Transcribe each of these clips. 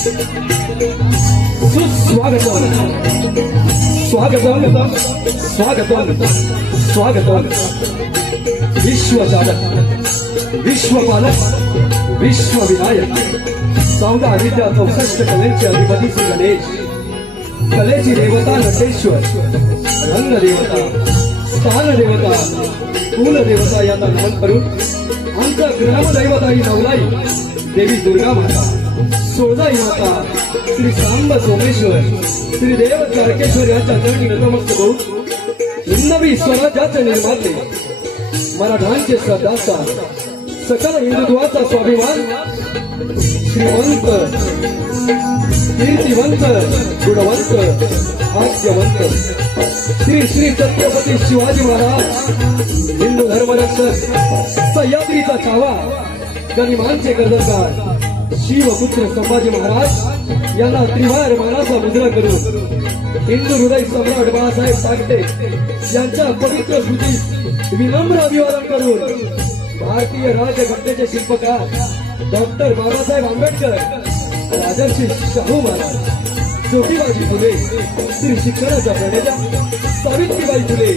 सुस्वागतम स्वागतम स्वागतम स्वागतम विश्वजालक विश्वपालक विश्वविनायक 14 विद्या 64 कलेचे अधिपती श्री गणेश कलेची देवता नटेश्वर रंग देवता स्थान देवता कुल देवता यांना नमन करून आमचा ग्रामदैवता ही नवलाई देवी दुर्गा माता सोळाई माता श्री सांब सोमेश्वर श्री देव तारकेश्वर यांच्या चरणी नतमस्तक होऊन हिंदवी स्वराज्याचे निर्माते मराठांचे श्रद्धास्थान सकल हिंदुत्वाचा स्वाभिमान श्रीमंत कीर्तिवंत गुणवंत भाग्यवंत श्री श्री छत्रपती शिवाजी महाराज हिंदू धर्मरक्षक सह्याद्रीचा छावा गरिमांचे कर्जदार शिवपुत्र संभाजी महाराज यांना त्रिवार मानाचा मुद्रा करून हिंदू हृदय सम्राट बाळासाहेब सागटे यांच्या पवित्र स्मृतीस विनम्र अभिवादन करून भारतीय राज्यघटनेचे शिल्पकार डॉक्टर बाबासाहेब आंबेडकर राजर्षी शाहू महाराज ज्योतिबाजी फुले श्री शिक्षणाच्या प्रणेता सावित्रीबाई फुले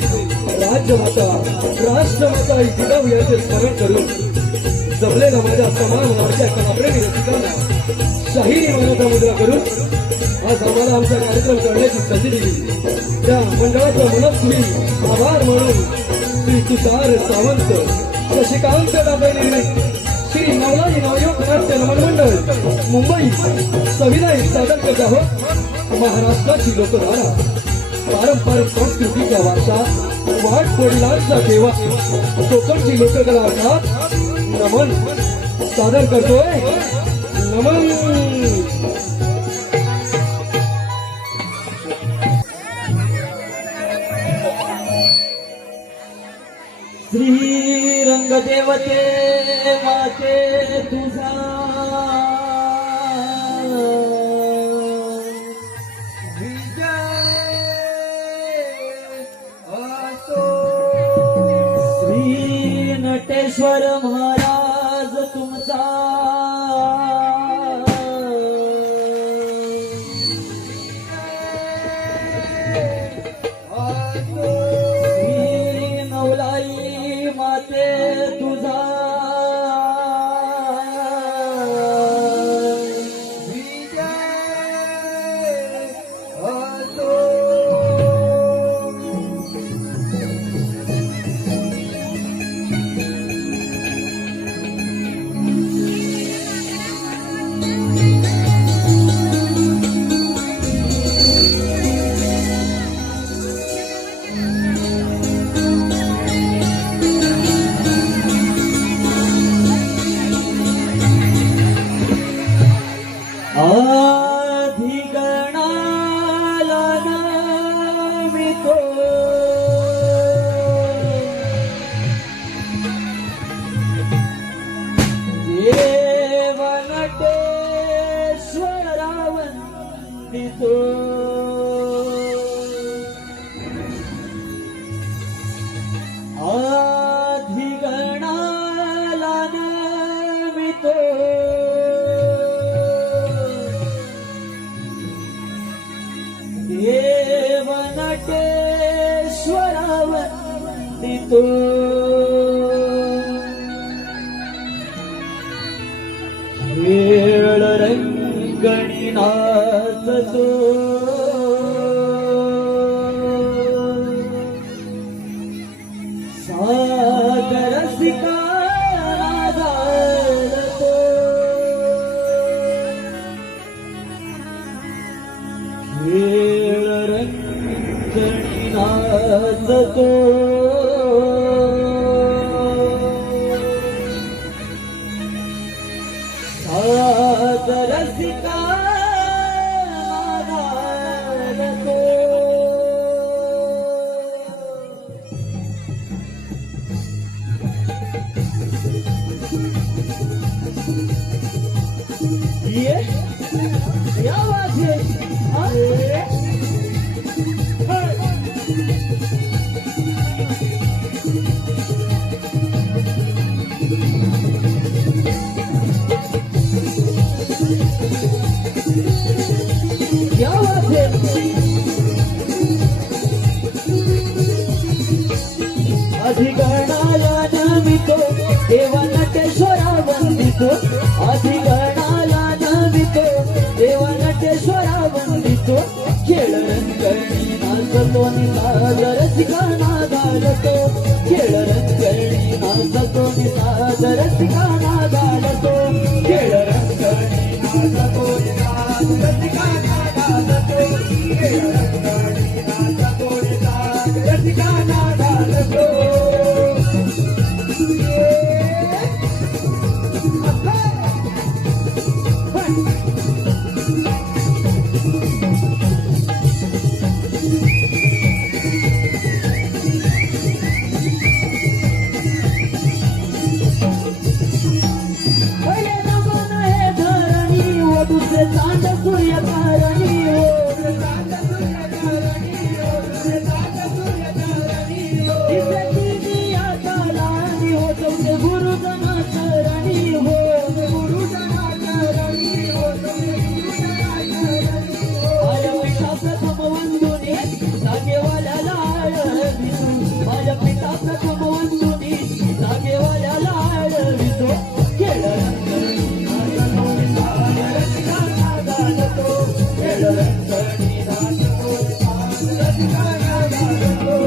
राज्यमाता राष्ट्रमाता ही जिजाऊ यांचे स्मरण करून जमलेला माझ्या समान लाडक्या कलाप्रेमी रसिकांना शाहिरी मानाचा मुद्रा करून आज आम्हाला आमचा कार्यक्रम करण्याची संधी दिली त्या मंडळाचा मनस्वी आभार मानून श्री तुषार सावंत शशिकांत डाबे श्री नवलाई नवयुग नाट्य नमन मंडळ मुंबई सविनय सादर करत आहोत महाराष्ट्राची लोकधारा पारंपरिक संस्कृतीचा वारसा वाट वडिलांचा ठेवा कोकणची लोककला अर्थात नमन सादर करतोय नमन। श्री रंगदेवते माते तुझा विजय असो। श्री नटेश्वर महाराज तुमचा देवनटेश्वरावंदितो वेळ रंगणी नाचतो सागर सिकारतो वेळ रंगणी नाचतो सागर सिकारतो ये क्या बात है अरे क्या बात है अधिगणाला नमितो देवा नटेश्वरा वंदितो अधिगणाला नमितो देवा नटेश्वरा वंदितो खेळ रंगणी नाचतो निसादर ठिकाणा घालतो खेळ रंगणी नाचतो निसादर ठिकाणा घालतो खेळ रंगणी नाचतो निसादर ठिकाणा घालतो खेळ रंगणी नाचतो निसादर ठिकाणा घालतो पहिले नमन हे धरणी हो दुसरे चांद सूर्य तारणी हो तिसरे दिव्या कालानी हो चौथे गुरुजना चरणी हो माझ्या पिता प्रथम वंदुनी जागेवाल्याला आळवितो माझ्या पिता प्रथम वंदुनी जागेवाल्याला आळवितो खेळ रंगणी नाचतो निसादर ठिकाणा घालतो खेळ रंगणी नाचतो निसादर ठिकाणा घालतो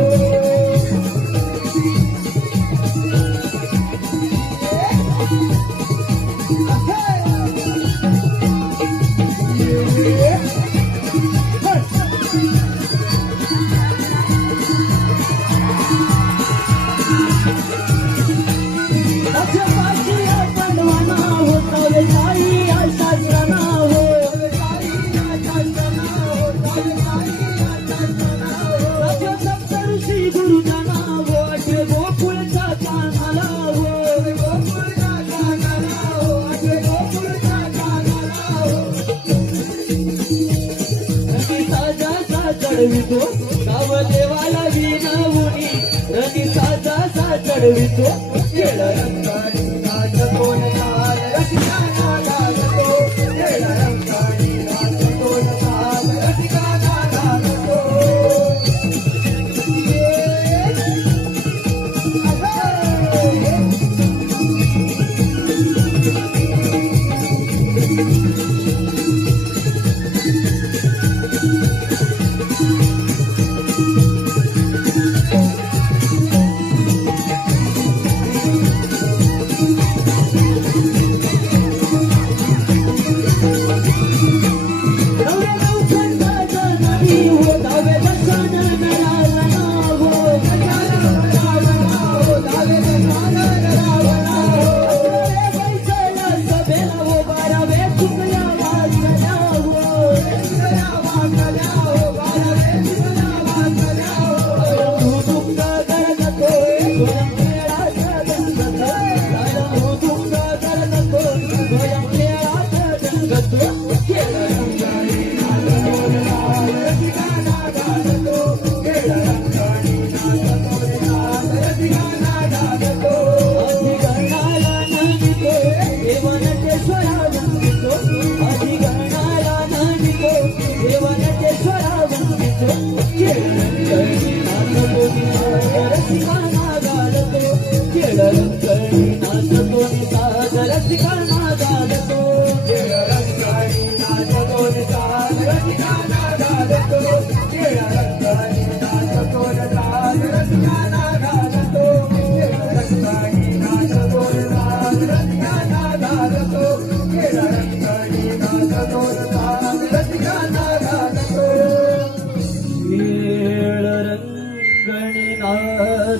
चढवितो गाव देवाला विनवणी रणी साजा चढवितो खेळ रंगाणी नाचतो निसादर ठिकाणा घालतो खेळ रंगाणी नाचतो निसादर ठिकाणा घालतो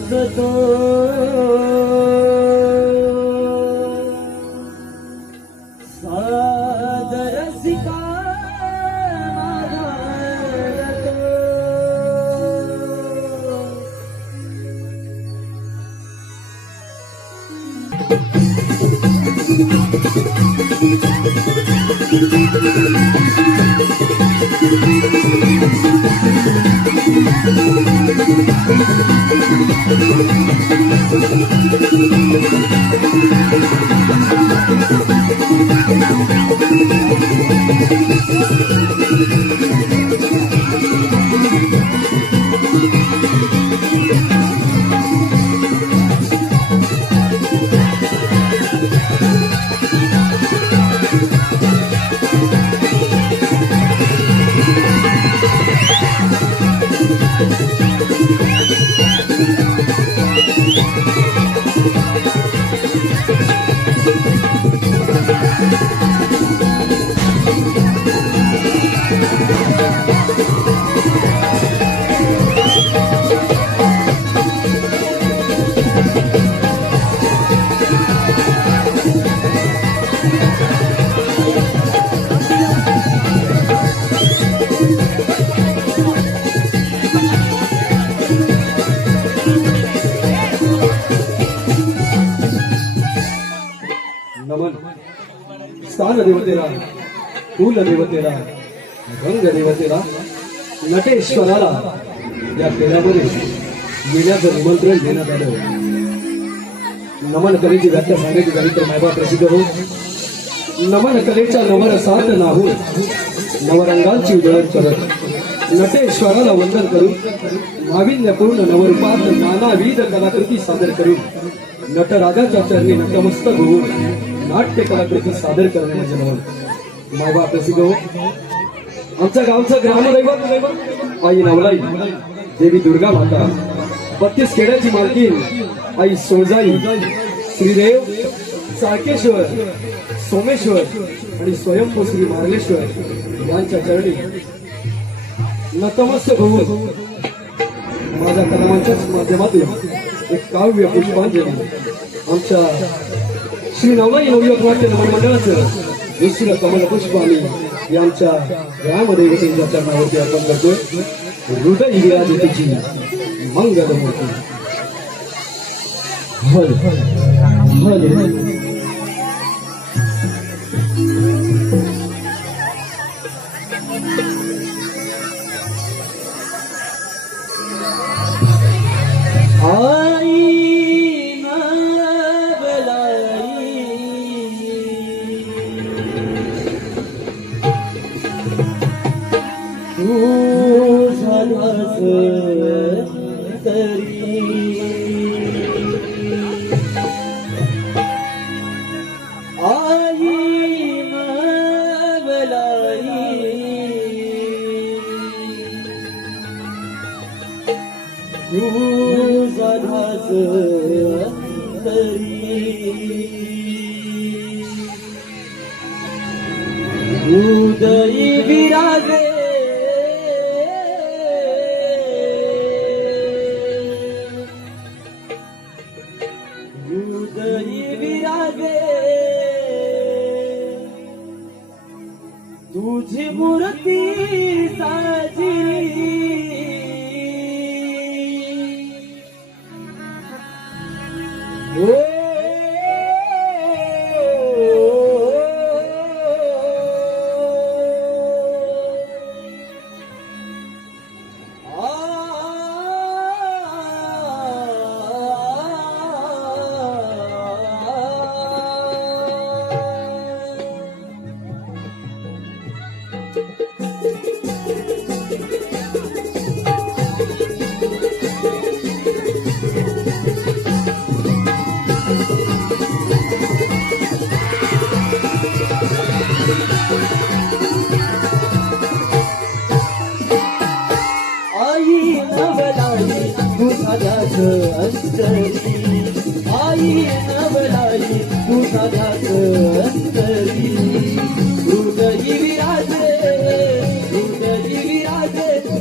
नाचतो सादर रसिका Thank you. नमन स्थान देवतेला, कुल देवतेला, रंग देवतेला, नटेश्वराला या खेळामध्ये येण्याचं निमंत्रण देण्यात आलं. नमन कलेची व्याख्या सांगायची झाली तर मायबा प्रसिद्ध हो. नमन कलेच्या नवरसात नाहून नवरंगांची उधळण करत नटेश्वराला वंदन करून नाविन्यपूर्ण नवरूपात नानाविध कलाकृती सादर करून नटराजाच्या चरणी नतमस्तक होऊन नाट्य कलाकृती सादर करणे म्हणजे नमन. मायबा प्रसिद्ध हो. आमच्या गावचं ग्रामदैवत आई नवलाई, देवी दुर्गा माता, 32 खेड्याची मालकीन आई सोजाई, श्रीदेव, साळकेश्वर, सोमेश्वर आणि स्वयंभू श्री मार्लेश्वर यांच्या चरणी नतमस्तक होऊन माझ्या कलामांच्याच माध्यमातून एक काव्य पुष्पांजली आमच्या श्री नवलाई नवयुवक नाट्य नमन मंडळाचं दुसरं कमल पुष्प आम्ही आमच्या ग्रामदैवतेच्या चरणावरती अर्पण करतोय. हृदय विराजितेची मंगलमूर्ती. हल हल आई नवलाई तू झालास तरी आई नवलाई तू झालास तरी हृदयी विराजे हृदयी विराजे तुझी मूर्ती साजली ओ आई नवलाई तुझा ध्यास अंतरी हृदयी विराजे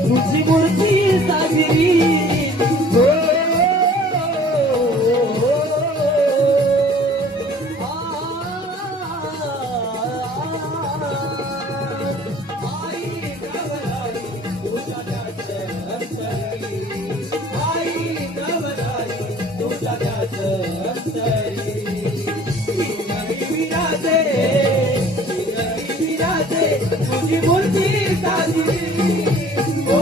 तुझी मूर्ती साजरी हो तुझी मूर्ती साजरी ओ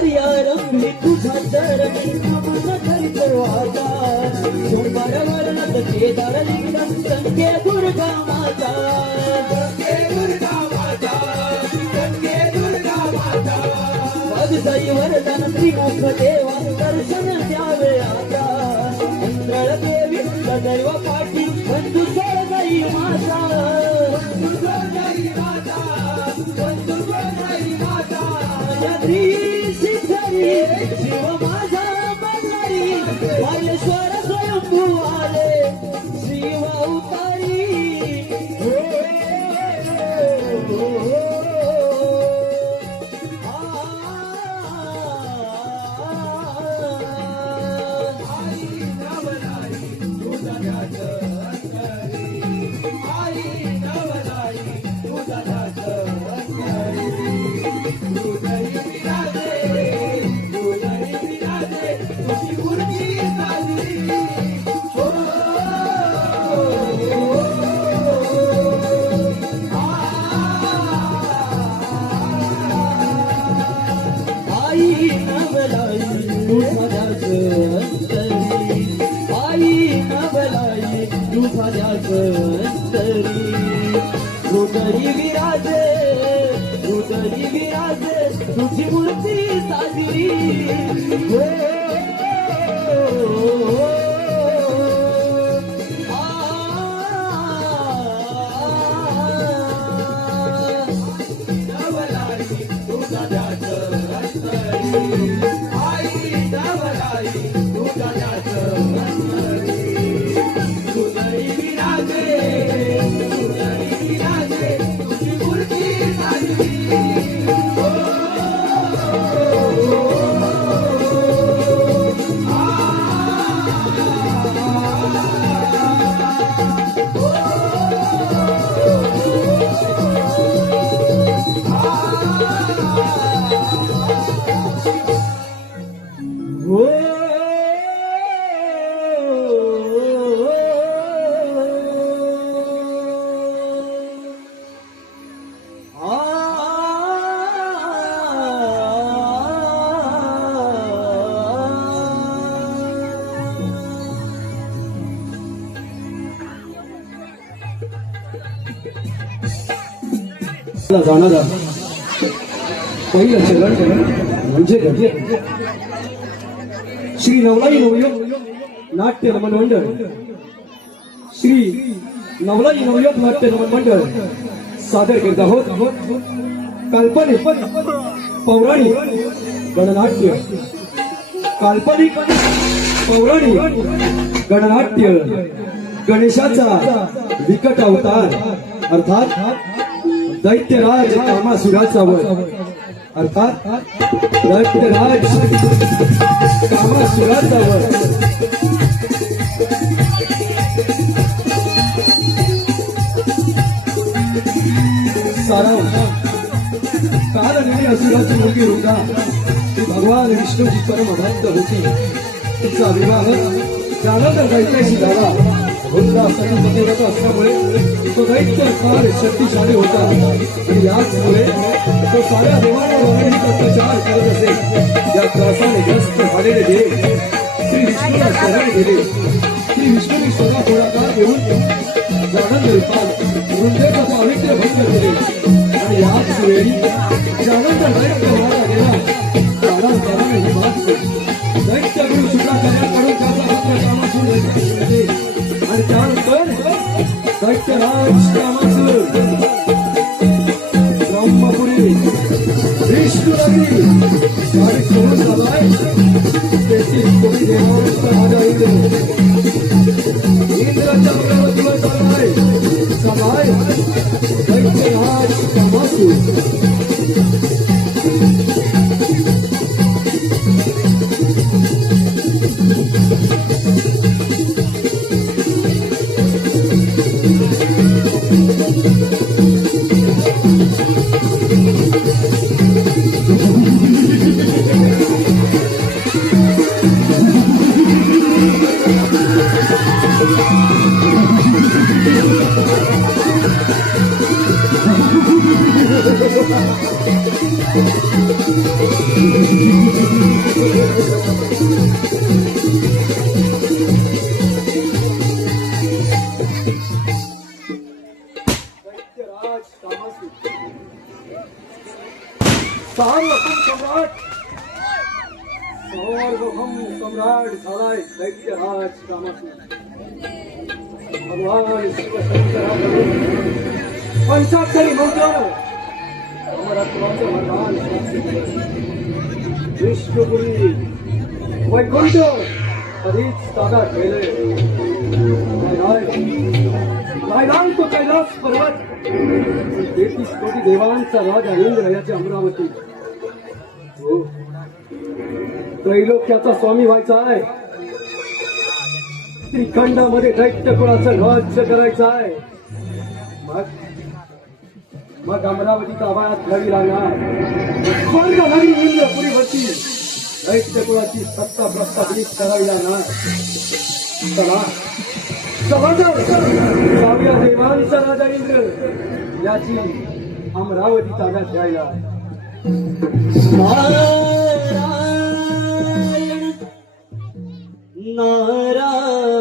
कार्यारंभी तुझा चरणी नमन करीतो आता सोमवार वर्णात केदार लिंग संगे दुर्गा माता वागसाई वरदान त्रिमुख देवा दर्शन द्यावे आता इंद्रळ देवी सदैव पाठी बंधू सोळगाई माता शिखरी शिव माझा बल्लारी मालेश्वर स्वयंभू आले शिव अवतारी उदरी विराजे तुझी मूर्ती साजरी जाणारा पहिलं चरण म्हणजे गद्य. श्री नवलाई नवयोग नाट्य रमण मंडळ श्री नवलाई नवयोग नाट्य रमण मंडळ सादर करत आहोत काल्पनिक पौराणिक गणनाट्य. काल्पनिक पौराणिक गणनाट्य गणेशाचा विकट अवतार अर्थात दैत्यराज कामासुराचा वध अर्थात दैत्यराज कामासुराचा वध. सारांश कालनेमी असुराची मुलगी रुंदा ती भगवान विष्णूची परमभक्त होती. तिचा विवाह त्यानंतर दैत्याशी झाला. रुंदा सतीपतिव्रत असल्यामुळे तो दैत्य फार शक्तिशाली होता आणि याचमुळे तो साऱ्या देवांवर लढाईत अत्याचार करत असे. या त्रासाने ग्रस्त झालेले देव श्री विष्णूला शरण गेले. श्री विष्णूने स्वतः पुढाकार घेऊन जानंद रूपात वृंदेचा पावित्र्य भंग केले आणि याच वेळी जानंद दैत्य मारला गेला. कालांतराने ही बात दैत्य गुरु शुक्राचार्यांकडून त्याचा पुत्र कामासूर घेतले आणि त्यानंतर दैत्यराज कामासूर ब्रह्मपुरी विष्णुनगरी आणि सोडून झालाय. तेथील कोणी देवांचा राजा इथे इंद्राच्या प्रवृत्तीवर चाललाय. सभाय दैत्यराज कामासूर. दैत्यराज कामासू सार्वभौम सम्राट सार्वभौम सम्राट झालाय दैत्यराज कामासू भगवान शिवशंकराकडून पंचाक्षरी मंत्र अमरत्वाचं वरदान प्राप्त केलं. विष्णुपुरी वैकुंठ कधीच ताब्यात ठेवले. रायदान तो कैलास पर्वत 33 कोटी देवांचा राज इंद्र याची अमरावती. हो त्रैलोक्याचा स्वामी व्हायचा आहे. त्रिखंडामध्ये दैत्य कुळाचं राज्य करायचं आहे. मग अमरावतीचा आवाज घ्यावी लागणार. स्वर्ग नगरी इंद्रपुरीवरती दैत्य कुळाची सत्ता प्रस्थापित करावी लागणार. चला जाऊया देवांचा राजा इंद्र याची अमरावती ताब्यात घ्यायला. नारायण नारायण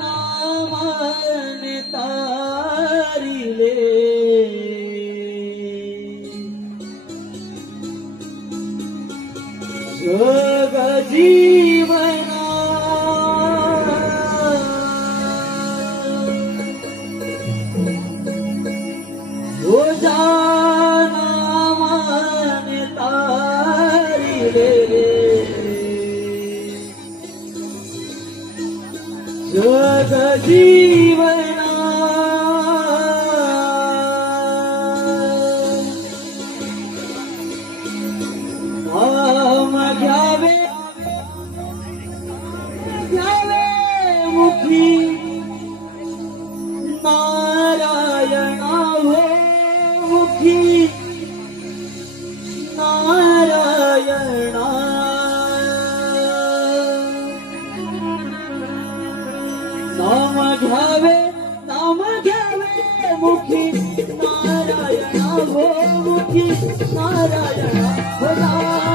नामाने तारिले जग जीवना हो नामाने तारिले जग जीवना नाम घ्यावे घ्यावे मुखी नारायणा हो मुखी नारायणा नाम घ्यावे मुखी नारायणा हो मुखी नारायणा हो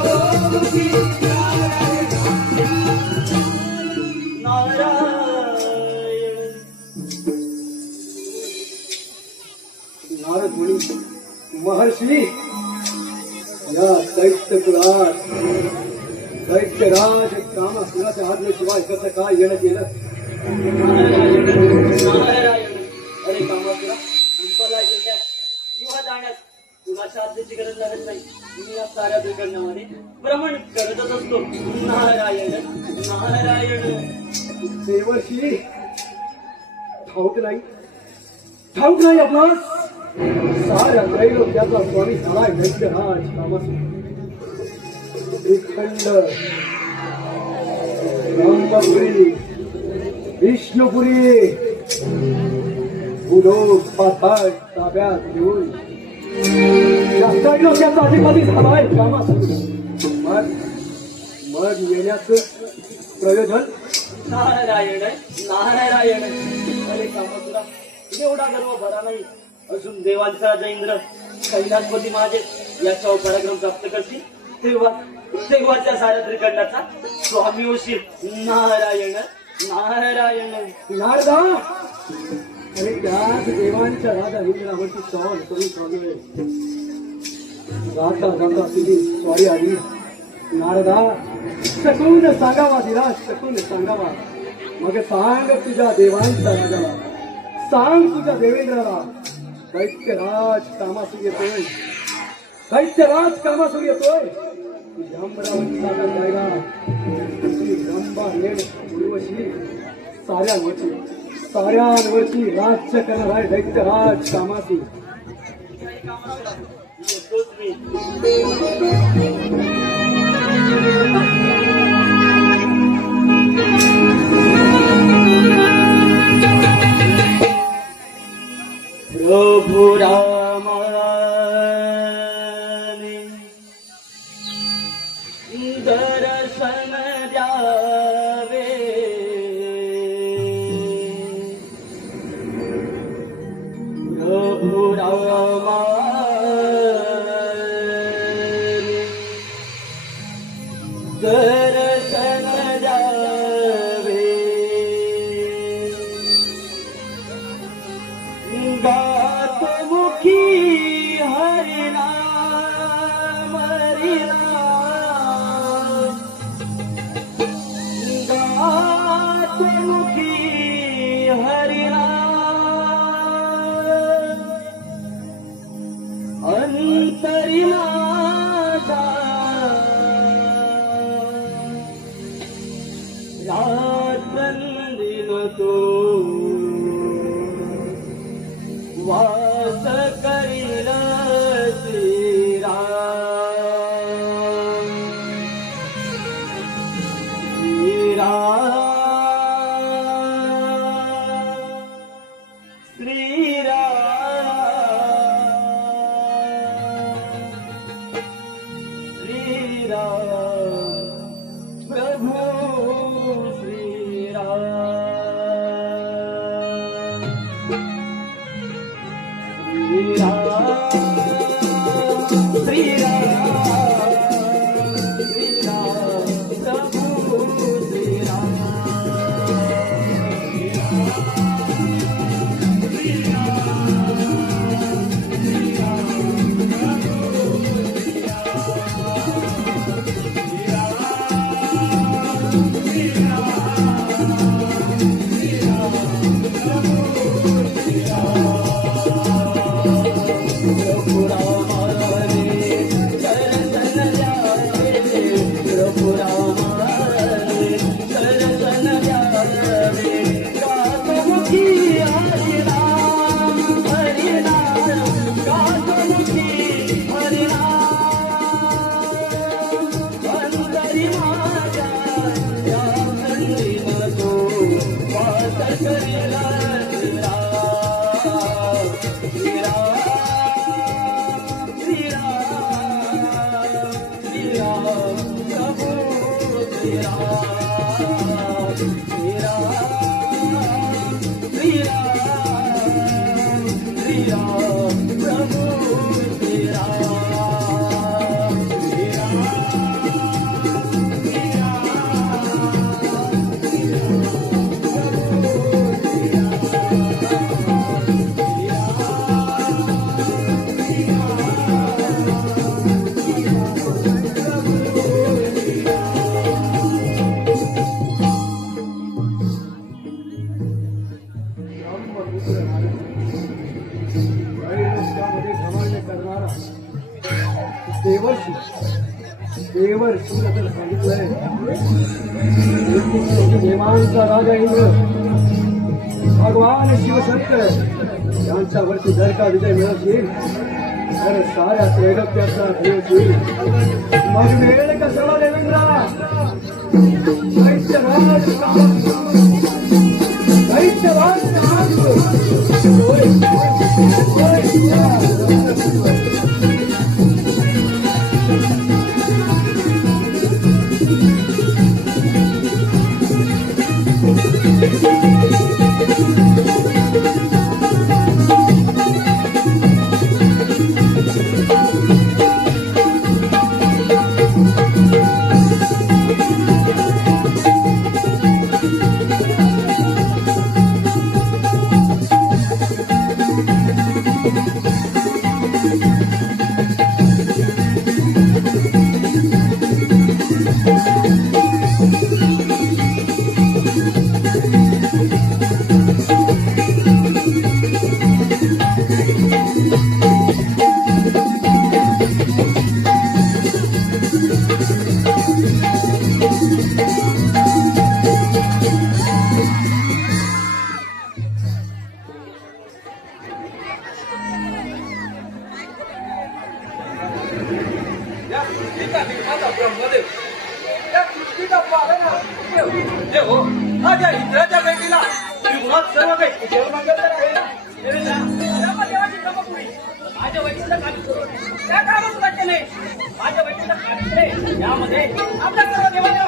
Oh, देवर्षी या दैत्यकुलात दैत्यराज कामासुराच्या आज्ञेशिवाय कसं काय येणं केलं? नारायण अरे कामासुरा मला येण्यास किंवा जाण्यास कुणाच्या आज्ञेची गरज लागत नाही. मी या साऱ्या दुर्घटनामध्ये भ्रमण करतच असतो. नारायण नारायण देवर्षी ठाऊक नाही आपणास साऱ्या त्रैलोक्याचा स्वामी झालाय दैत्यराज कामासुर. श्रीखंड ब्रह्मपुरी विष्णुपुरी भूलोक पाताळ ताब्यात घेऊन या त्रैलोक्याचा अधिपती झालाय कामासुर. मग येण्याचं प्रयोजन? नारायण नारायण अरे कामासुरा एवढा गर्व भरा नाही. अजून देवांचा राजा इंद्र कैलासपती माझे याच्यावर पराक्रम प्राप्त करतील तेव्हा त्या साऱ्या त्रिखंडाचा स्वामी होशील. नारायण नारायण नारदा अरे त्याच देवांच्या राजा इंद्रावरती सवाल करून चालू जाता जाता तुझी स्वारी आली. नारदा शकून सांगावा दिला शकून सांगावा. मग सांग तुझ्या देवांच्या राजाला, सांग तुझ्या देवेंद्राला दैत्यराज कामासुर येतोय. दैत्यराज कामासुर येतोय. यमरावती सागर जायला तुझी रंभा नेण उर्वशी साऱ्यांवरची राज्य करणार आहे दैत्यराज कामासुर. येतोच मी. प्रभु रामाने दर्शन द्यावे. प्रभु रामाने दर्शन द्यावे. गात मुखी हरिनाम हरिनाम. गात मुखी हरिनाम. अंतरी माझा रात्रंदिन तो वास करील श्रीराम. श्रीराम श्रीराम श्रीराम प्रभु श्रीराम श्रीराम सांगितलंय देवांचा राजा इंद्र भगवान शिवशंकर यांच्यावरती जर का विजय मिळवशील तर साऱ्या त्रैलोक्याचा होईल. मग मिळेल का सर्व देवेंद्रा दैत्यराज माझ्या इंद्राच्या भेटीला युगात सर्व काही कुशल मंगल तर आहे ना. देवाची ब्रह्मपुरी माझ्या वैतीला काढून त्या कामच वाटते नाही. माझ्या वैतीला काढले यामध्ये आपल्या सर्व देवाला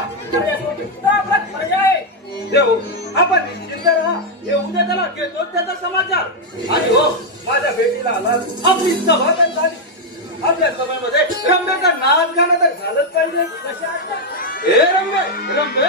आपला पर्याय आहे. देव आपण निश्चिंत राहा. हे उद्या त्याला घेतो त्याचा समाचार. आणि हो माझ्या भेटीला आला आपली सभा पण झाली. आपल्या सभेमध्ये रंभेचा नाच गाणं तर झालंच पाहिजे. कशा हे रंभे रंभे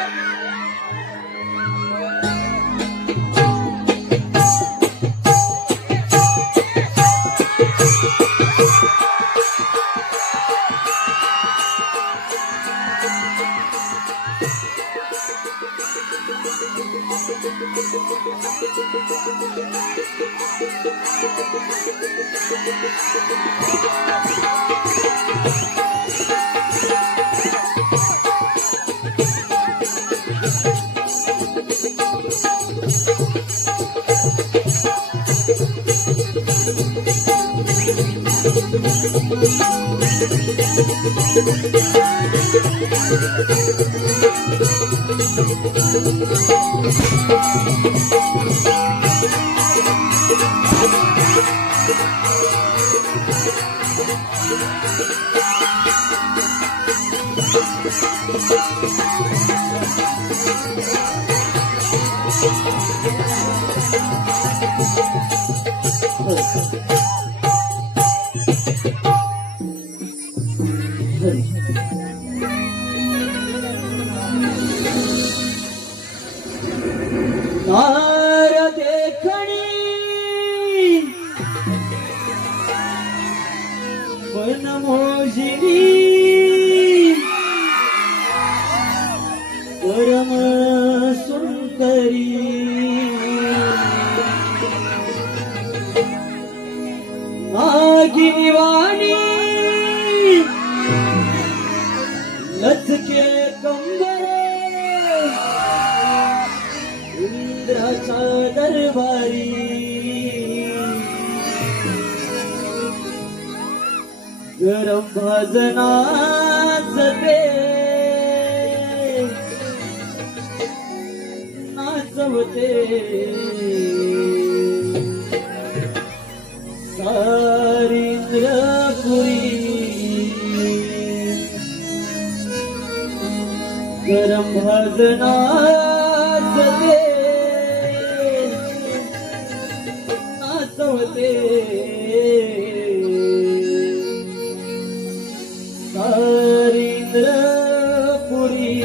नार देखणी वनमोजिनी परम सुंदरी नागिनी वाणी लचके कंबरे इंद्राचा दरबारी गरम भजनाचते नाचवते सारींद्रपुरी गरम भजनाचते नाचवते सारींद्रपुरी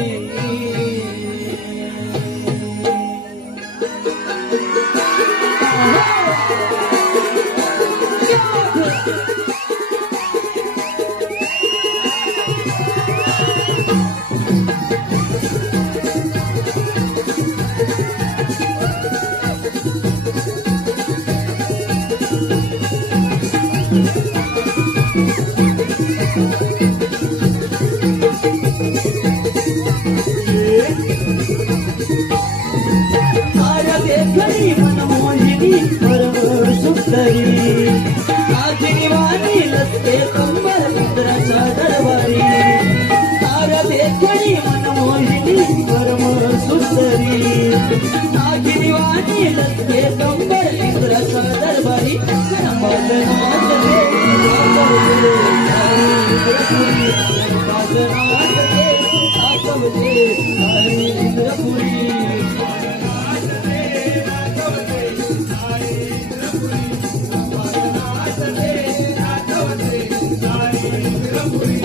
मोहिनी परम सुंदरी नागिनी वाणी लसके कंबर इंद्राचा दरबारी माझं नाच रे नाचवते इंद्रपुरी माझं नाच रे नाचवते इंद्रपुरी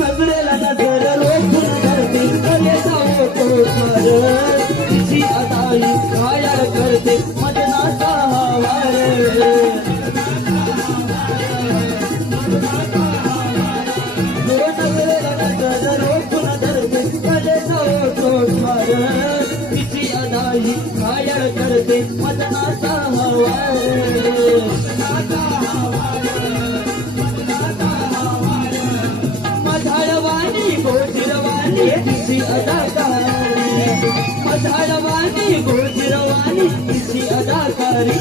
नजरेला नजर रोखून करते कले जावतो स्वर तिची अदाई घायल करते मदनाचा वार नजरेला नजर रोखून करते कले जावतो स्वर तिची अदाई घायल करते मदनाचा मधाळवाणी गोजिरवाणी तिची अदाकारी मधाळवाणी गोजिरवाणी तिची अदाकारी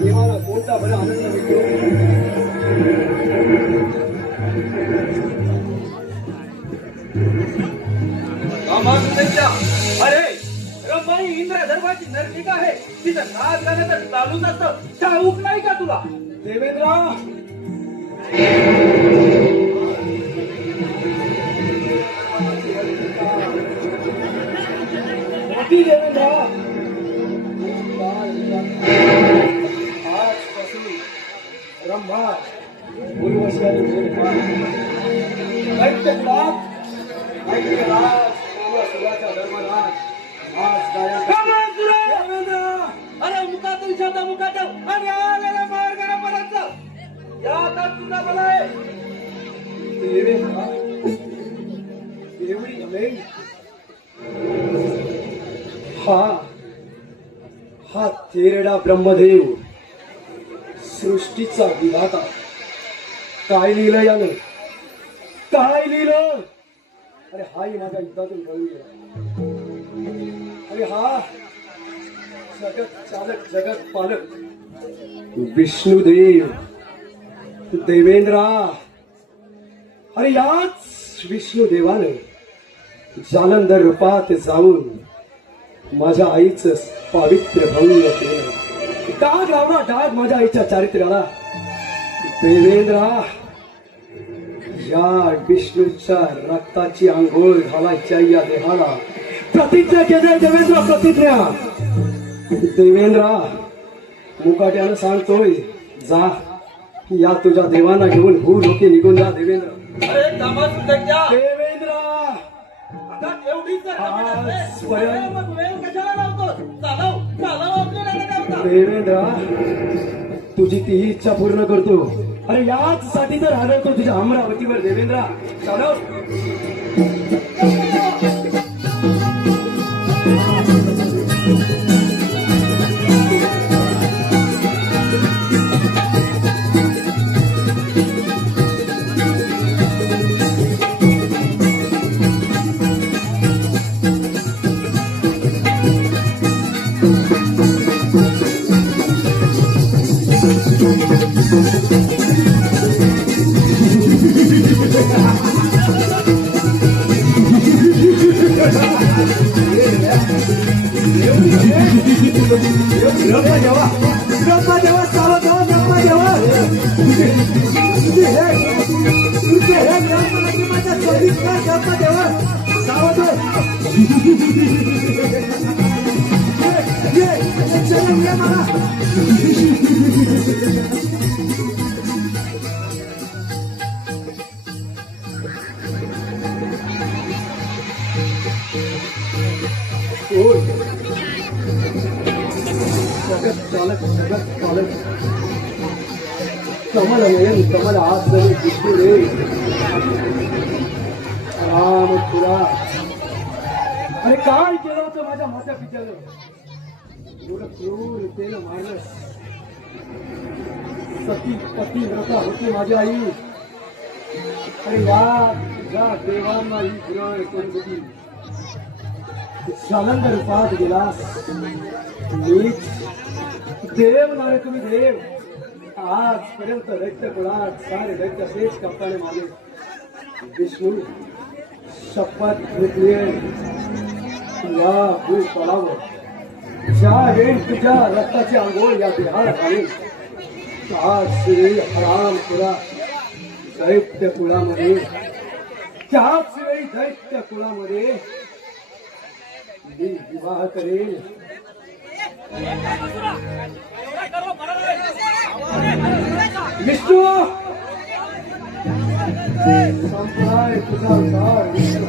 देवाला कोणता बरं आनंद मिळतो अरे रंभाई इंद्र धर्माची नर्तिका आहे तिचं नाच गाणं तर चालूच असतं ठाऊक नाही का तुला देवेंद्र मोठी देवेंद्र आजपासून रंभा गुरुवस्याने धर्मराज आज अरे मुखातून शब्द मुखात आणि आलेला मार्गापर्यंत या आता तुला बोलाय एवढी अमेन हा तेरडा ब्रह्मदेव सृष्टीचा विधाता काय लिहिलं यानं काय लिहिलं अरे हाही माझ्या युद्धातून कळून गेला अरे हा जगत चालक जगत पालक विष्णुदेव देवेंद्रा अरे याच विष्णुदेवानं जालंधर रूपात जाऊन माझ्या आईचं पावित्र्य भंग केलं डाग लावला डाग माझ्या आईच्या चारित्र्याला देवेंद्रा या विष्णूच्या रक्ताची आंघोळ घालायच्या या देहाला प्रतिज्ञा केली देवेंद्र प्रतिज्ञा देवेंद्रा मुकाट्यानं सांगतोय जा या तुझ्या देवांना घेऊन लोके निघून जा देवेंद्र अरे तमाशा सध्या देवेंद्र आता एवढीच जर आज स्वयं मग वेळ कशाला लावतो चालव आपल्याला देवेंद्र तुझी ती इच्छा पूर्ण करतो अरे याच साठी तर आढळतो तुझ्या अमरावतीवर देवेंद्र चालव ब्रह्मा देवा सावध हो, ब्रह्मा देवा तुझे हे ब्रह्माची माझ्या चोरीत काय ब्रह्मा देवा सावध हो. ये चलन ये मला जगत चालत कमल नयन कमल हात जरी दिसू रे राम तुला अरे काय केलं होतं माझ्या माता पित्यानं एवढं क्रूरतेनं मारलं सती पती व्रता होती माझी आई अरे या देवांना ही ग्रह करून होती जालंध रूपात गेला मीच देव नावे तुम्ही देव आजपर्यंत दैत्य कुळात सारे दैत्य तेच कप्ताने मागे विष्णू शपथ घेतली या भूतलावर ज्या वेळी तुझ्या रक्ताची आंघोळ या देहाला घालेल आज श्री हराम तुला दैत्य कुळामध्ये त्याच वेळी दैत्य कुळामध्ये मी विवाह करेल विष्णू संप्राय तुझा उद्धार विष्णू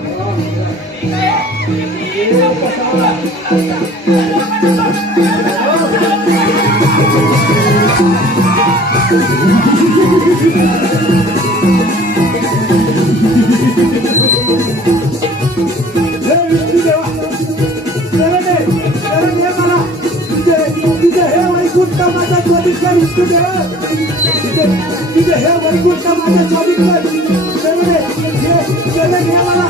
तुझे हे वैकुंठ माझ्या स्वाधीन मला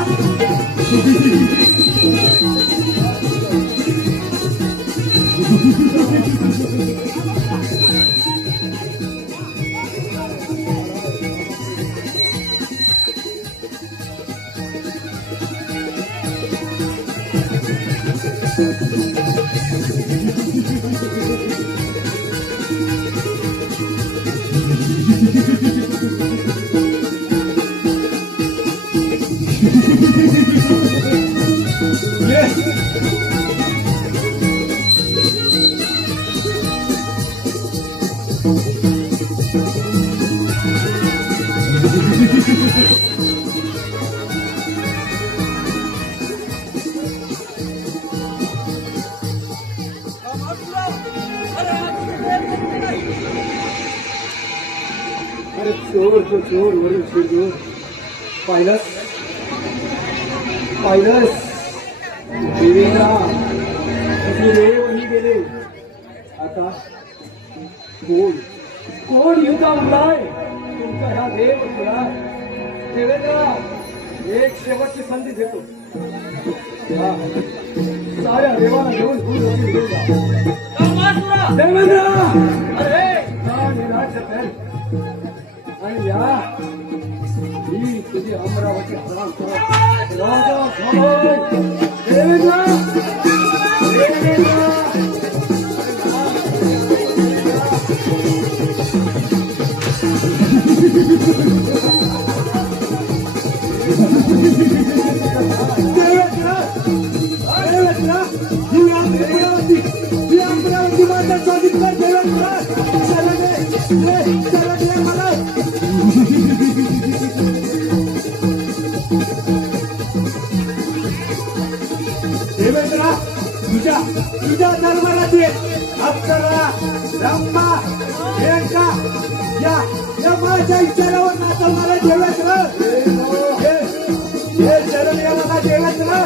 अरे चोर तो चोर वरून शिरजोर पाहिलंस देवेंद्रा देवही गेले आता कोण युद्धा उरलाय तुमचा ह्या देव तुला देवेंद्रा एक शेवटची संधी देतो साऱ्या देवाला घेऊन दूर देवेंद्रा अरे राज्य कर आणि या ही तुझी अमरावती हराम करत राजा देवेंद्रा अमरावती माझ्या स्वाधीन कर देवेंद्रा मला देवेंद्रा तुझ्या दरबारात अप्सरा रंभा मेनका या माझ्या इच्छावर नाचा मला देवेंद्र हे चरण या मला देवेंद्र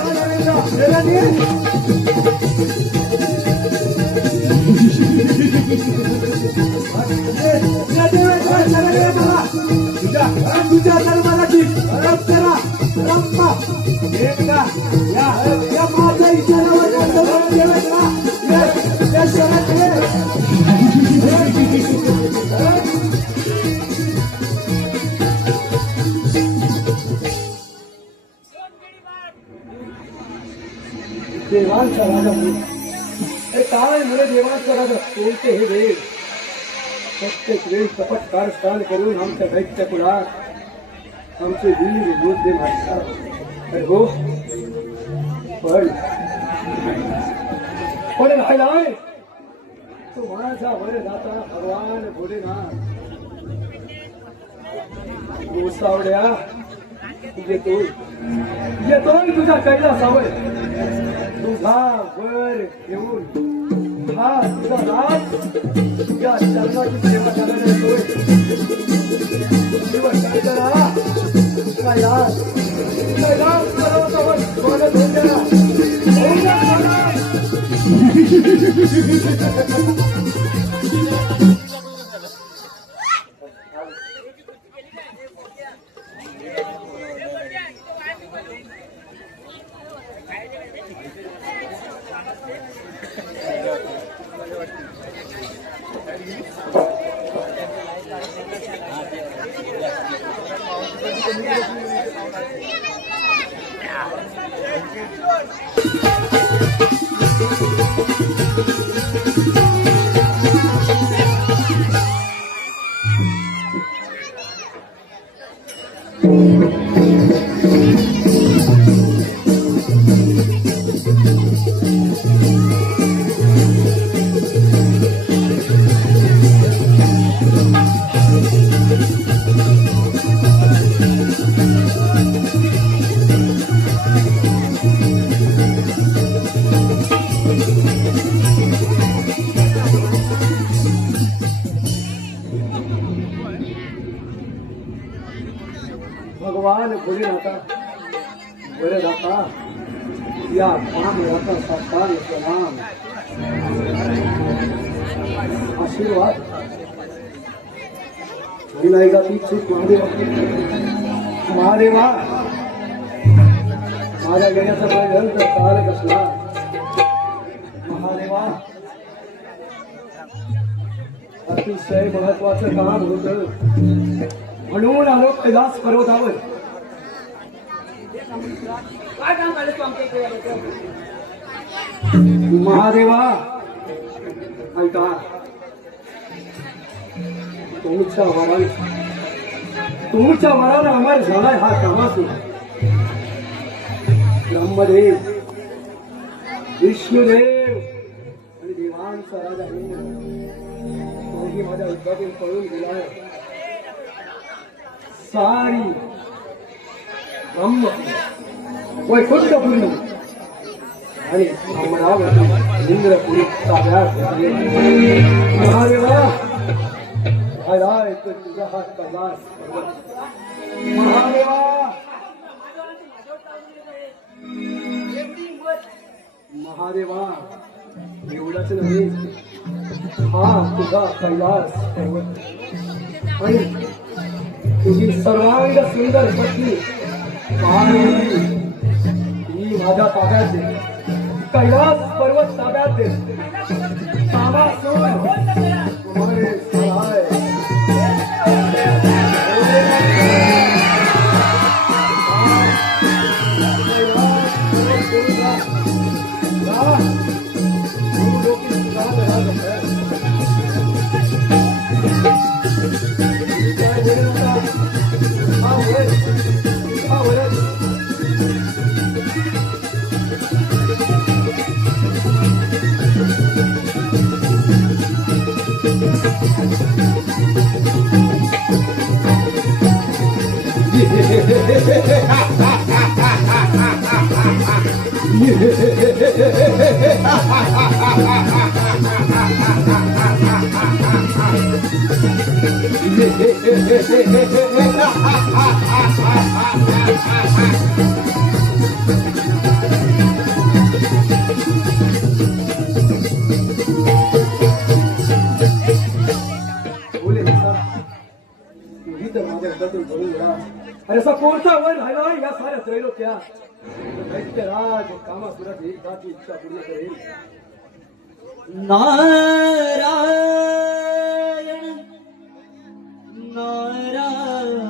तुझ्या दरबाराची अप्सरा रंभा मेनका या माझ्या इच्छावर नाचा देवेंद्र देवांचा राजा काय म्हणे देवाचा राजा कोणते हे देव प्रत्येक वेळी कपट कारस्थान करून आमच्या दैत्य कुळात आमचे वीर योद्धे मारतात तर हो पण राहिलाय तो माझा वरदाता भगवान भोलेनाथ गोसावड्या येतोय तुझ्या कैलासावर तुझा वर घेऊन हा तुझा नाथ तुझ्या चरणाची सेवा करायला येतोय शिव शंकरा कैलास कैलास पर्वतावर स्वागत होऊ द्या होऊ द्या स्वागत. भगवान भोलेनाथा वरदाता या काम रता साकार प्रणाम आशीर्वाद विनायक जाती चूक महादेवा माझ्या गेल्याचा पर्यंत काल कसला महादेवा अतिशय महत्वाचं काम होतं म्हणून आलो कैलास पर्वतावर. काय काम काढलं तू आमच्या इकडे आलं? महादेवा ऐका तुमच्या वरानं अमर झालाय हा कामासूर ब्रह्मदेव विष्णुदेव आणि देवांचा राजा इंद्र तोही माझ्या उद्गातून पळून गेलाय. सारी ब्रह्म वैकुंठपुरी आणि अमरावती इंद्रपुरी ताब्यात महादेवा राय तो तुझा हात कैलास महादेवा महादेवा एवढंच नव्हे हा तुझा कैलास पर्वत आणि तुझी सर्वांग सुंदर पत्नी पार्वती ही माझ्या ताब्यात दे. कैलास पर्वत ताब्यात दे. अरे असा कोणता वर राहिला या साऱ्या त्रैलोक्या दैत्यराज कामासुरात एकदाची इच्छा पूर्ण करेल. नारायण नारायण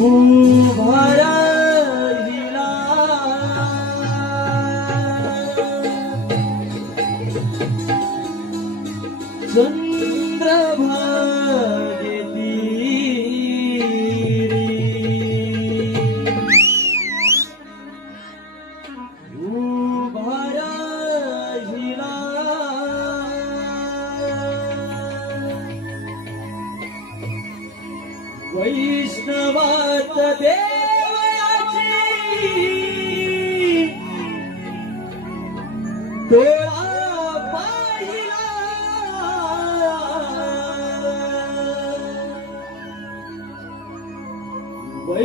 उभा राहिला चंद्रभागेतीरी उभा राहिला वैष्णवात देवयाची डोळा पाहिला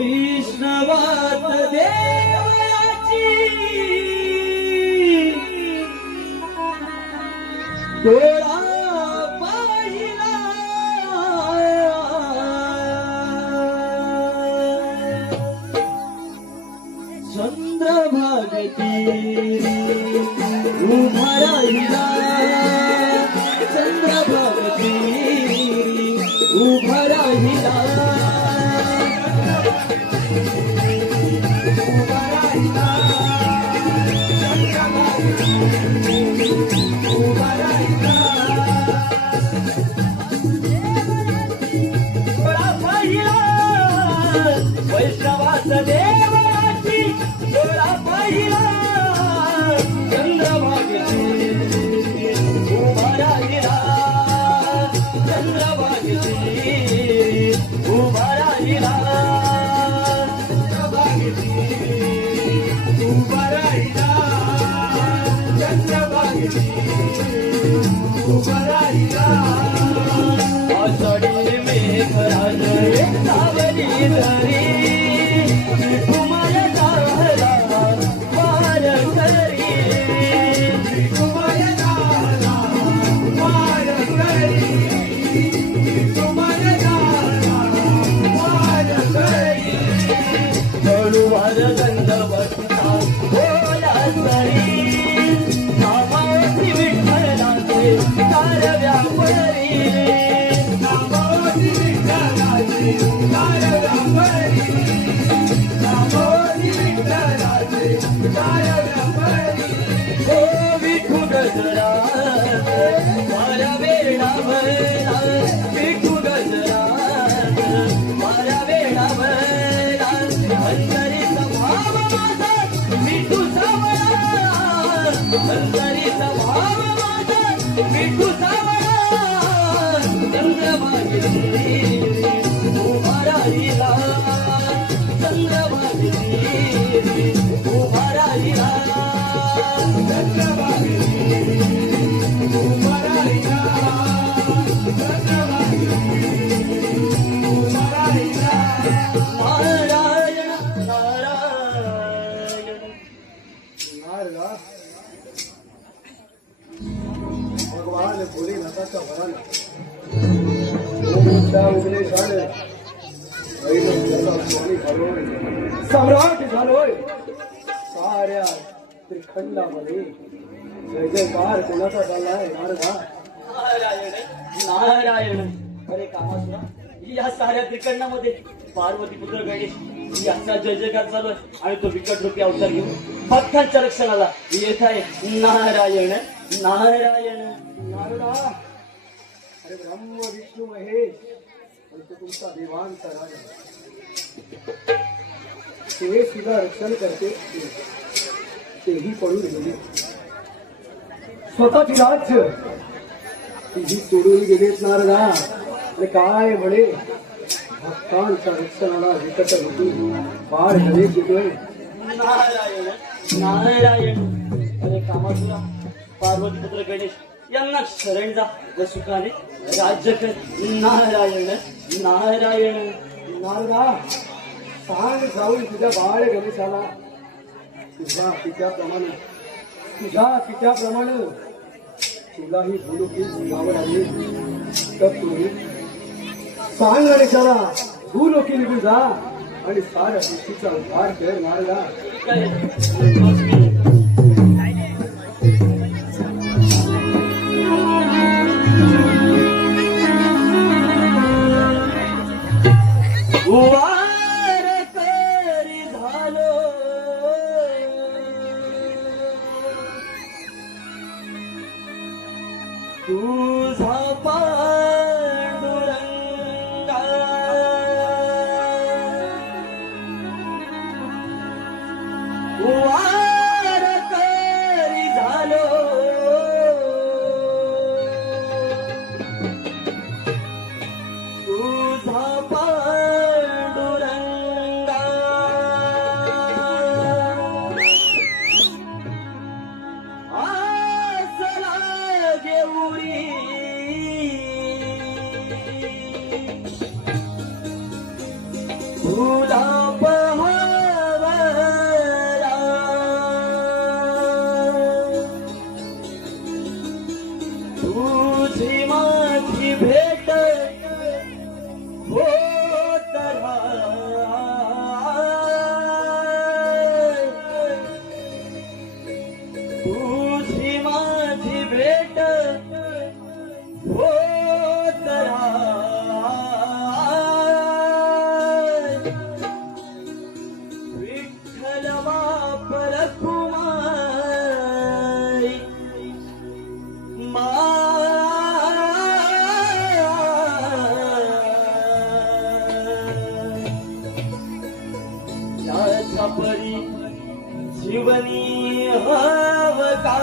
वैष्णवात देवयाची डोळा पाहिला चंद्रभागेतीरी उभा राहिला चंद्रभागेतीरी उभा राहिला उभा राहिला चंद्रभागेतीरी उभा राहिला डोळा पाहिला वैष्णवाच देवाची डोळा पाहिला चंद्रभागेतीरी उभा राहिला चंद्रभागेतीरी उभा राहिला चंद्रभागेतीरी उभा राहिला चंद्रभागेतीरी उभा राहिला आषाढी मेघराज सावली धरी तुम्हाला जाहला वार करी तुम्हाला जाहला वार करी तुम्हाला जाहला वार करी हळूवार गंधवता बोला सरी नामावती विठ्ठलाचे कारव्या परी नामावती विठ्ठलाचे कारव्या परी नामावती विठ्ठलाचे कारव्या परी ओ विठू गजरा मारा वेळा भला विठू गजरा मारा वेळा भला अंतरीचा भाव माझा विठू सावळा अंतरीचा भाव माझा विठू सावळा चंद्रभागेतीरी उभा राहिला चंद्रभागेतीरी उभा राहिला चंद्रभागेतीरी उभा राहिला चंद्रभागेतीरी उभा राहिला नारायण नारायण नारदा भगवान भोलेनाथाचा वरान उगलेशाने सम्राट झालोय साऱ्या त्रिखंडामध्ये जय जयकार कोणाचा चाललाय नारदा नारायण नारायण अरे कामासुरा या साऱ्या त्रिकंडामध्ये पार्वती पुत्र गणेश याचा जय जयकार चालू आहे आणि तो विकट रूपी अवतार घेऊन भक्तांच्या रक्षणाला येत आहे नारायण नारायण नारदा अरे ब्रह्म विष्णू महेश तो तुमचा देवांचा राजा ते सुद्धा रक्षण करते तेही पडून गेले स्वतःची राज्य तीही सोडून गेलेत नारदा आणि काय म्हणे भक्तांच्या रक्षणाला विकट होती बाळ गणेश येतोय नारायण नारायण अरे कामासुरा पार्वती पुत्र गणेश यांना शरण जा व सुखाने राज्य कर नारायण नारायण नारदा सांग जाऊन तुझ्या बाळ गणेशाला तुझ्या पित्याप्रमाणे तुलाही भूलुकी गावर आली तर तुम्ही सांग गणेशाला भूलोकी निघून जा आणि साऱ्या सृष्टीचा उद्धार कर नारदा ठीक आहे तुझा पांडुरंगा वारकरी झालो तुझा पांडुरंगा आसला गेउरी तुला पहावया तुझी माझी भेट होत तुझी माझी भेट होत विठ्ठल बाप रखुमाई याच्या परी जीवनी हवका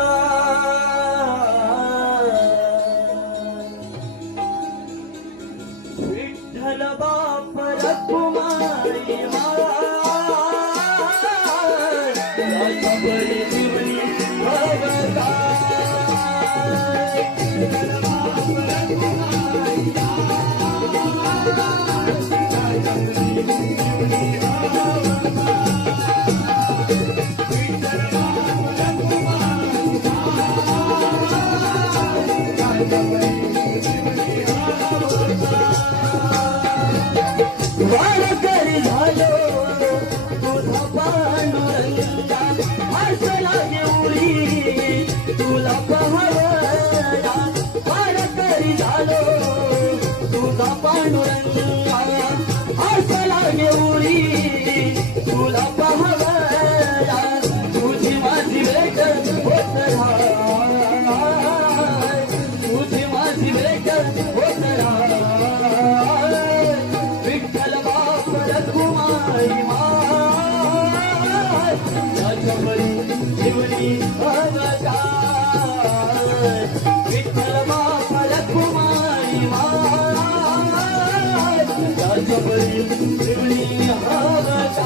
विठ्ठल बाप रखुमाई याच्या परी जीवनी हवका वारकरी झालो तुझा पांडुरंगा हसला गेउरी तुला पहावया वारकरी झालो तुझा पांडुरंगा हसला गेउरी तुला पहावया तुझी माझी भेट होत तुझी माझी भेट होत विठ्ठल बाप रखुमाई याच्या परी जीवनी हवकाय विठ्ठल बाप रखुमाई याच्या परी जीवनी हवकाय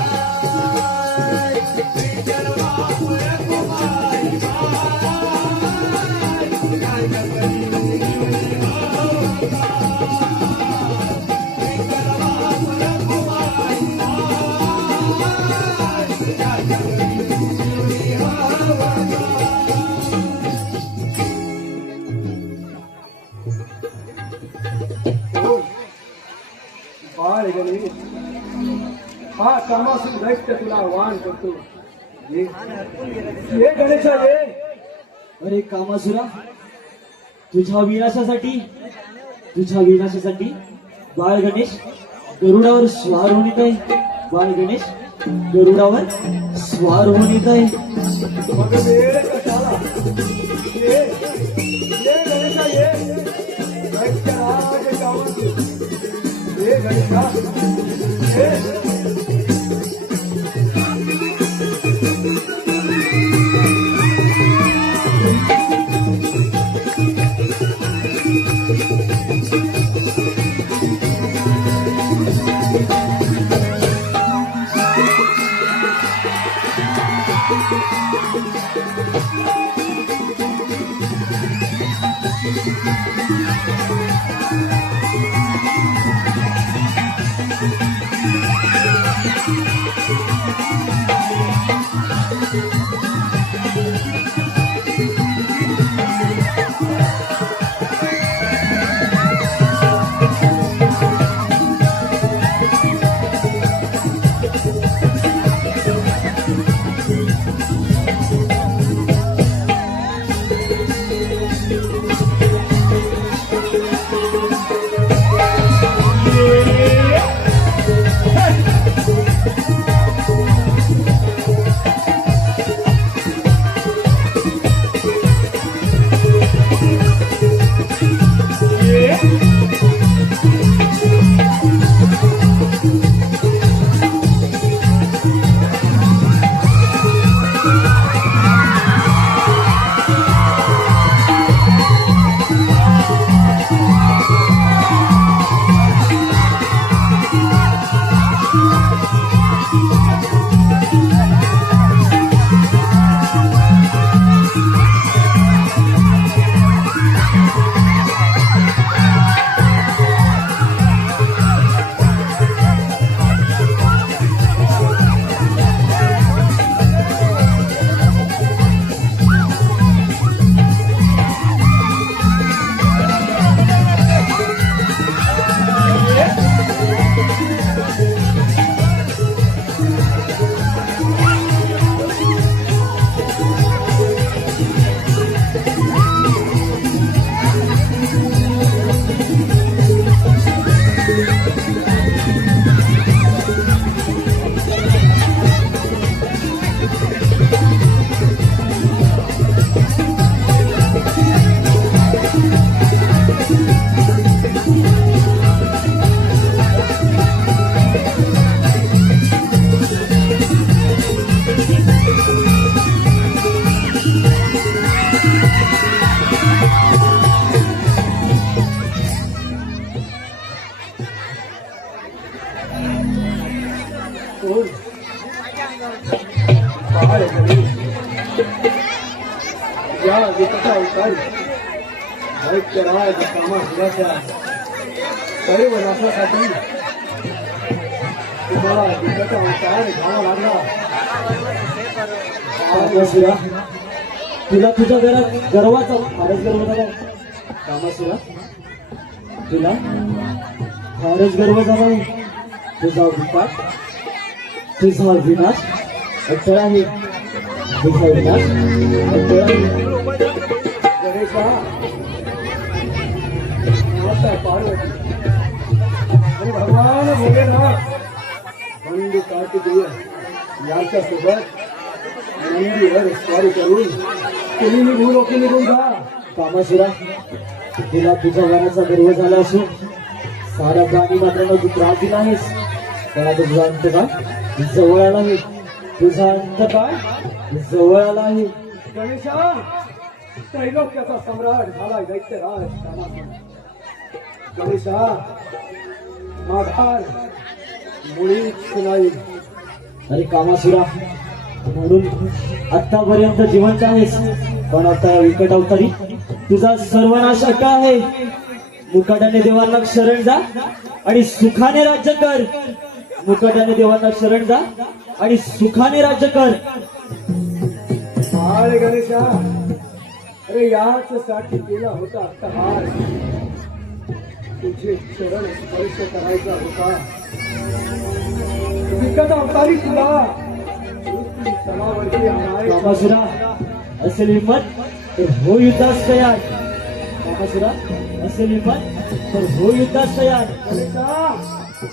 विठ्ठल बाप रखुमाई याच्या परी जीवनी बाळ गणेश हा कामासून दैत्य तुला आव्हान करतो ये ये गणेशा ये अरे कामासुरा तुझ्या विनाशासाठी बाळ गणेश गरुडावर स्वार होऊन येत आहे बाळ गणेश गरुडावर स्वार होऊन येत आहे मग वेळ कशाला ये ये गणेशा ये दैत्य राज कामासून ये गणेशा ये कोण? काय गणेश? या विकटा अवतारी दैत्यराज कामासुराच्या दैव नाशासाठी तुम्हाला विकटा अवतार घ्यावा लागला. कामासुरा, तुला तुझ्या घरात गर्वाचा फारच गर्व झाला. कामासुरा, तुला फारच गर्व झाला. तुझा विपाक, तुझा विनाश अटळ आहे. तुझा विनाश अटळ आहे. गणेशा, माता पार्वती आणि भगवान भोलेनाथ बंधू कार्तिकेय यांच्या सोबत नंदीवर स्वारी करून तुम्ही निघून जा. कामासुरा, तुला तुझ्या वनाचा गर्व झाला असून सारा प्राणी मात्र तू त्रास दिला आहेस. पण आता तुझा अंत काय जवळ आला आहे. तुझा अंत काय जवळ आला आहे. गणेशा, त्रैलोक्याचा सम्राट झाला दैत्यराज कामासुर. गणेशा, माघार मुळीच नाही. अरे कामासुरा, म्हणून आतापर्यंत जिवंत आहेस, पण आता विकट अवतारी तुझा सर्वनाश अट्टा आहे. मुकाट्याने देवांना शरण जा आणि सुखाने राज्य कर. मुकाट्याने देवांना शरण जा आणि सुखाने राज्य कर. बाळ गणेशा, अरे याच साठी केला होता अट्टहार. तुझे चरण स्पर्श करायचा होता. विकट अवतारी तुला तलावरती आणायचा. कामासुरा, असेल हिंमत तर हो युद्धास तयार. कामासुरा, असेल हिंमत तर हो युद्धास तयार. गणेशा,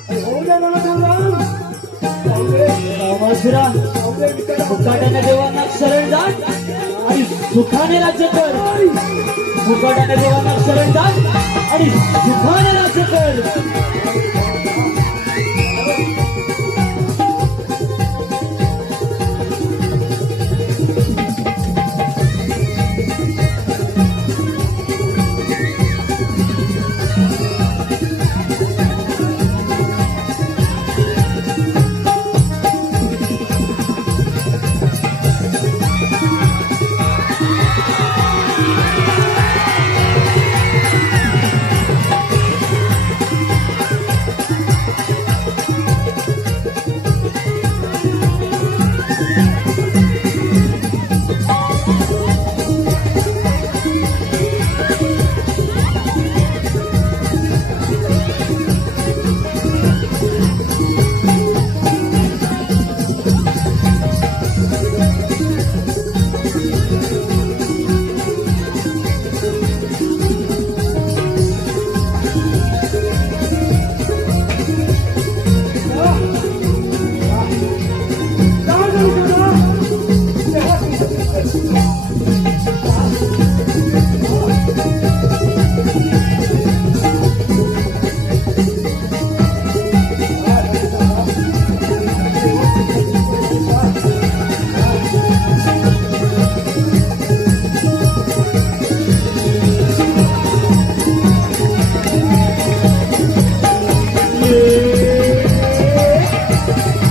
अरे होऊ द्या मला संग्राम. कामासुरा, मुकाट्याने देवांना शरण जा आणि सुखाने राज्य कर. मुकाट्याने देवांना शरण जा आणि सुखाने राज्य कर.